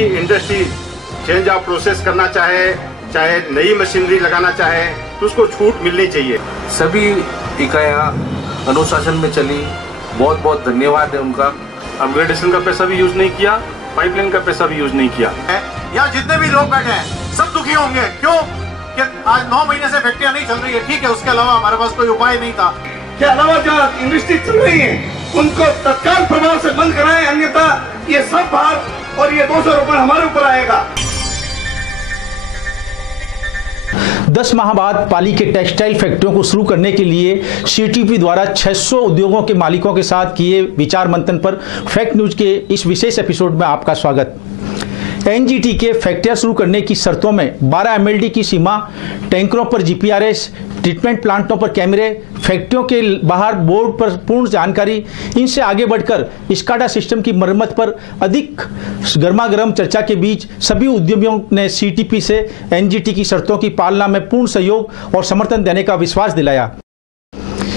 भी industry change of process करना चाहे, चाहे नई मशीनरी लगाना चाहे, तो उसको छूट मिलनी चाहिए। सभी इकाइयाँ अनुशासन में चली, बहुत बहुत धन्यवाद है उनका। अपग्रेडेशन का पैसा भी यूज नहीं किया, पाइपलाइन का पैसा भी यूज नहीं किया। यहाँ जितने भी लोग बैठे हैं सब दुखी होंगे। क्यों? कि आज 9 महीने से फैक्ट्रियाँ नहीं चल रही है, ठीक है, उसके अलावा हमारे पास कोई उपाय नहीं था। के अलावा जो इंडस्ट्री चल रही है उनको तत्काल प्रभाव से बंद कराएं, अन्यथा ये सब भार और ये 200 रुपए हमारे ऊपर आएगा। 10 माह बाद पाली के टेक्सटाइल फैक्ट्रियों को शुरू करने के लिए सीटीपी द्वारा 600 उद्योगों के मालिकों के साथ किए विचार मंथन पर फैक्ट न्यूज के इस विशेष एपिसोड में आपका स्वागत। एनजीटी के फैक्ट्रियां शुरू करने की शर्तों में 12 एमएलडी की सीमा, टैंकरों पर जीपीआरएस, ट्रीटमेंट प्लांटों पर कैमरे, फैक्ट्रियों के बाहर बोर्ड पर पूर्ण जानकारी, इनसे आगे बढ़कर स्काडा सिस्टम की मरम्मत पर अधिक गर्मागर्म चर्चा के बीच सभी उद्यमियों ने सीटीपी से एनजीटी की शर्तों की पालना में पूर्ण सहयोग और समर्थन देने का विश्वास दिलाया।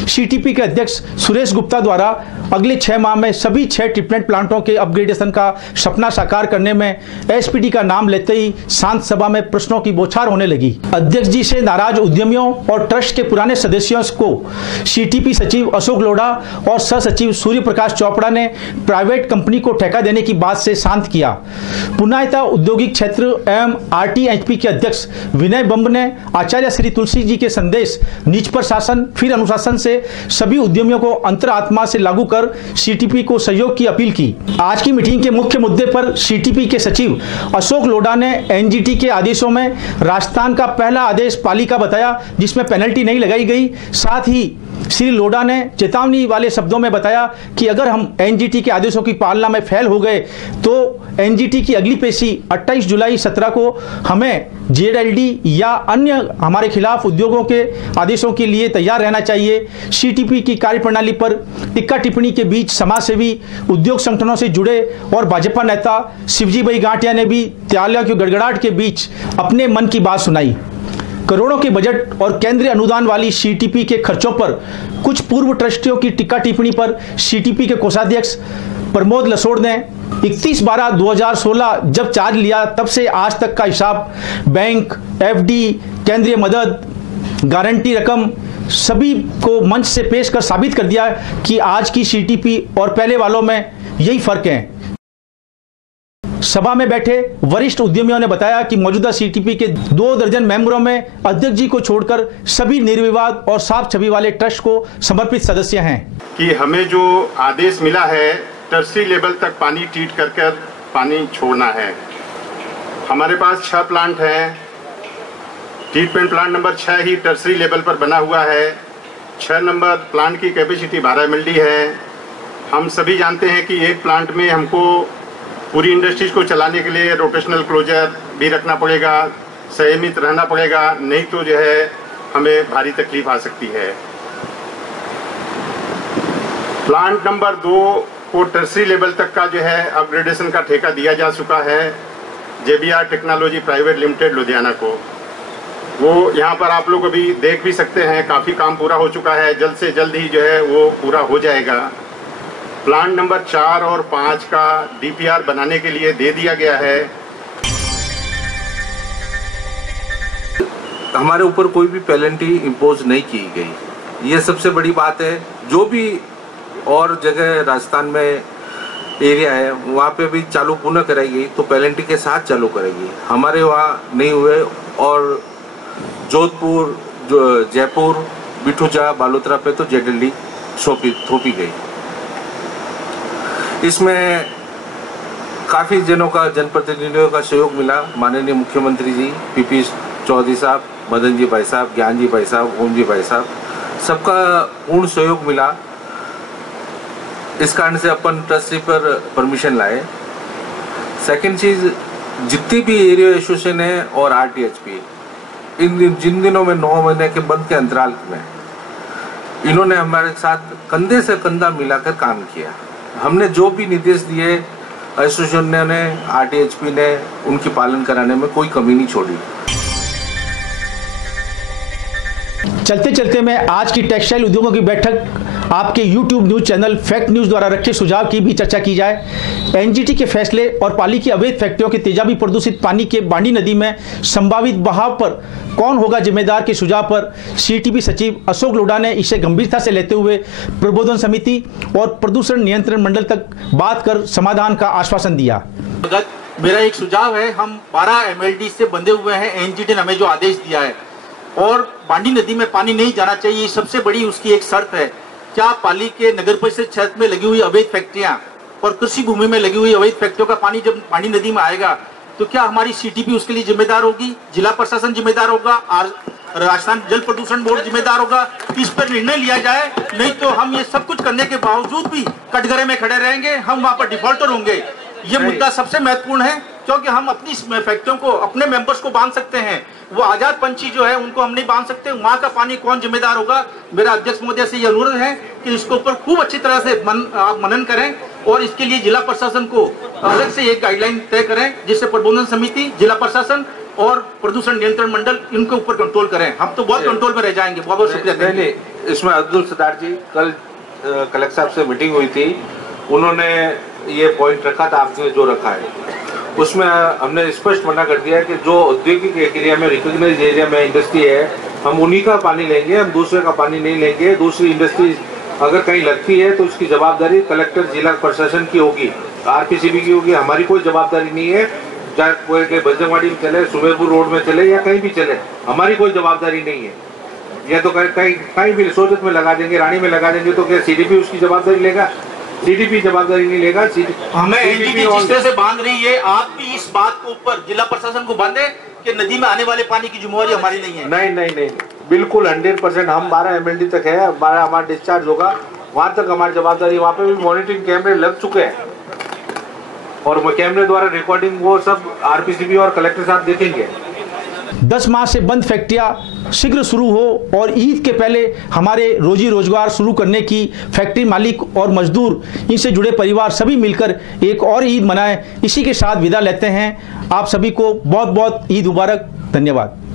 सीटीपी के अध्यक्ष सुरेश गुप्ता द्वारा अगले 6 माह में सभी 6 ट्रीटमेंट प्लांटों के अपग्रेडेशन का सपना साकार करने में एसपीडी का नाम लेते ही शांत सभा में प्रश्नों की बौछार होने लगी। अध्यक्ष जी से नाराज उद्यमियों और ट्रस्ट के पुराने सदस्यों को सीटीपी सचिव अशोक लोढ़ा और सह सचिव सूर्य प्रकाश चोपड़ा ने प्राइवेट कंपनी को ठेका देने की बात से शांत किया। पुनायता औद्योगिक क्षेत्र एवं आरटीएचपी के अध्यक्ष विनय बम्ब ने आचार्य श्री तुलसी जी के संदेश निज पर शासन फिर अनुशासन से सभी उद्यमियों को अंतरात्मा से लागू कर सीटीपी को सहयोग की अपील की। आज की मीटिंग के मुख्य मुद्दे पर सीटीपी के सचिव अशोक लोढ़ा ने एनजीटी के आदेशों में राजस्थान का पहला आदेश पाली का बताया, जिसमें पेनल्टी नहीं लगाई गई। साथ ही श्री लोढ़ा ने चेतावनी वाले शब्दों में बताया कि अगर हम एनजीटी के आदेशों की पालना में फेल हो गए तो एनजीटी की अगली पेशी 28 जुलाई 17 को हमें जेएलडी या अन्य हमारे खिलाफ उद्योगों के आदेशों के लिए तैयार रहना चाहिए। सीटीपी की कार्यप्रणाली पर टिक्का टिप्पणी के बीच समाजसेवी, उद्योग संगठनों से जुड़े और भाजपा नेता शिवजी भाई गांठिया ने भी त्यालियों की गड़गड़ाहट के बीच अपने मन की बात सुनाई। करोड़ों के बजट और केंद्रीय अनुदान वाली सीटीपी के खर्चों पर कुछ पूर्व ट्रस्टियों की टिक्का टिप्पणी पर सीटीपी के कोषाध्यक्ष प्रमोद लसोड़ ने 31/12/2016 जब चार्ज लिया तब से आज तक का हिसाब, बैंक, एफडी, केंद्रीय मदद, गारंटी रकम सभी को मंच से पेश कर साबित कर दिया कि आज की सीटीपी और पहले वालों में यही फर्क है। सभा में बैठे वरिष्ठ उद्यमियों ने बताया कि मौजूदा सीटीपी के 2 दर्जन मेंबरों में अध्यक्ष जी को छोड़कर सभी निर्विवाद और साफ छवि वाले ट्रस्ट को समर्पित सदस्य हैं। कि हमें जो आदेश मिला है टर्सरी लेवल तक पानी ट्रीट कर पानी छोड़ना है। हमारे पास 6 प्लांट हैं। ट्रीटमेंट प्लांट नंबर 6 ही टर्सरी लेवल पर बना हुआ है। 6 नंबर प्लांट की कैपेसिटी 12 एमएलडी है। हम सभी जानते हैं कि एक प्लांट में हमको पूरी इंडस्ट्रीज को चलाने के लिए रोटेशनल क्लोजर भी रखना पड़ेगा, संयमित रहना पड़ेगा, नहीं तो जो है हमें भारी तकलीफ आ सकती है। प्लांट नंबर 2 को टर्सरी लेवल तक का जो है अपग्रेडेशन का ठेका दिया जा चुका है जेबीआर टेक्नोलॉजी प्राइवेट लिमिटेड लुधियाना को। वो यहाँ पर आप लोग अभी देख भी सकते हैं, काफ़ी काम पूरा हो चुका है। जल्द से जल्द ही जो है वो पूरा हो जाएगा। प्लांट नंबर 4 और 5 का डीपीआर बनाने के लिए दे दिया गया है। हमारे ऊपर कोई भी पेनल्टी इम्पोज नहीं की गई, ये सबसे बड़ी बात है। जो भी और जगह राजस्थान में एरिया है वहाँ पे भी चालू पुनः कराएगी तो पेनल्टी के साथ चालू करेगी। हमारे वहाँ नहीं हुए और जोधपुर, जयपुर, बिठूजा, बालोतरा पे तो जेडली थोपी गई। इसमें काफ़ी जनों का, जनप्रतिनिधियों का सहयोग मिला। माननीय मुख्यमंत्री जी, पीपी चौधरी साहब, मदन जी भाई साहब, ज्ञान जी भाई साहब, ओम जी भाई साहब, सबका पूर्ण सहयोग मिला। इस कारण से अपन ट्रस्टी पर परमिशन लाए। सेकंड चीज़, जितनी भी एरिया एसोसिएशन है और आरटीएचपी जिन दिनों में 9 महीने के बंद के अंतराल में इन्होंने हमारे साथ कंधे से कंधा मिलाकर काम किया। हमने जो भी निर्देश दिए एसोसिएशन ने, आरटीएचपी ने, उनकी पालन कराने में कोई कमी नहीं छोड़ी। चलते चलते मैं आज की टेक्सटाइल उद्योगों की बैठक आपके YouTube news channel fact news द्वारा रखे सुझाव की भी चर्चा की जाए। एनजीटी के फैसले और पाली की अवैध फैक्ट्रियों के तेजाबी प्रदूषित पानी के बांडी नदी में संभावित बहाव पर कौन होगा जिम्मेदार के सुझाव पर सीटीपी सचिव अशोक लोढ़ा ने इसे गंभीरता से लेते हुए प्रबोधन समिति और प्रदूषण नियंत्रण मंडल तक बात कर समाधान का आश्वासन दिया। मेरा एक सुझाव है, हम 12 MLD से बंधे हुए हैं। एनजीटी ने हमें जो आदेश दिया है और बांडी नदी में पानी नहीं जाना चाहिए, सबसे बड़ी उसकी एक शर्त है। क्या पाली के नगर परिषद क्षेत्र में लगी हुई अवैध फैक्ट्रियां और कृषि भूमि में लगी हुई अवैध फैक्ट्रियों का पानी जब बांडी नदी में आएगा तो क्या हमारी सीटीपी उसके लिए जिम्मेदार होगी, जिला प्रशासन जिम्मेदार होगा, राजस्थान जल प्रदूषण बोर्ड जिम्मेदार होगा? इस पर निर्णय लिया जाए, नहीं तो हम ये सब कुछ करने के बावजूद भी कटघरे में खड़े रहेंगे, हम वहां पर डिफॉल्टर होंगे। ये मुद्दा सबसे महत्वपूर्ण है, क्योंकि हम अपनी फैक्ट्रियों को, अपने मेंबर्स को बांध सकते हैं, वो आजाद पंछी जो है उनको हम नहीं बांध सकते। वहां का पानी कौन जिम्मेदार होगा? मेरा अध्यक्ष महोदय से यह अनुरोध है कि इसके ऊपर खूब अच्छी तरह से आप मनन करें और इसके लिए जिला प्रशासन को अलग से एक गाइडलाइन तय करें, जिससे प्रबंधन समिति, जिला प्रशासन और प्रदूषण नियंत्रण मंडल इनके ऊपर कंट्रोल करें। हम तो बहुत कंट्रोल में रह जाएंगे। बहुत बहुत शुक्रिया। इसमें अब्दुल सत्तार जी, कल कलेक्टर साहब से मीटिंग हुई थी, उन्होंने ये पॉइंट रखा था, आपने जो रखा है उसमें हमने स्पष्ट मना कर दिया कि जो औद्योगिक एरिया में, रिकॉग्नाइज्ड एरिया में इंडस्ट्री है, हम उन्हीं का पानी लेंगे, हम दूसरे का पानी नहीं लेंगे। दूसरी इंडस्ट्री अगर कहीं लगती है तो उसकी जवाबदारी कलेक्टर, जिला प्रशासन की होगी, आरपीसीबी की होगी, हमारी कोई जवाबदारी नहीं है। चाहे कोई बजरंगवाड़ी में चले, सुमेरपुर रोड में चले या कहीं भी चले, हमारी कोई जवाबदारी नहीं है। या तो कहीं भी सोजत में लगा देंगे, रानी में लगा देंगे, तो क्या सीडीपी उसकी जवाबदारी लेगा? सीडीपी जवाबदारी नहीं लेगा। हमें एनजीटी जिस तरह से बांध रही है, आप भी इस बात के ऊपर जिला प्रशासन को बांधे कि नदी में आने वाले पानी की जिम्मेवारी हमारी नहीं है। नहीं, बिल्कुल 100%। हम 12 MLD तक है, 12 हमारा डिस्चार्ज होगा, वहां तक हमारी जवाबदारी। वहां पे भी मॉनिटरिंग कैमरे लग चुके हैं और वो कैमरे द्वारा रिकॉर्डिंग वो सब आरपीसीबी और कलेक्टर साहब देखेंगे। 10 माह से बंद फैक्ट्रियां शीघ्र शुरू हो और ईद के पहले हमारे रोजी रोजगार शुरू करने की फैक्ट्री मालिक और मजदूर, इनसे जुड़े परिवार सभी मिलकर एक और ईद मनाएं। इसी के साथ विदा लेते हैं। आप सभी को बहुत बहुत ईद मुबारक। धन्यवाद।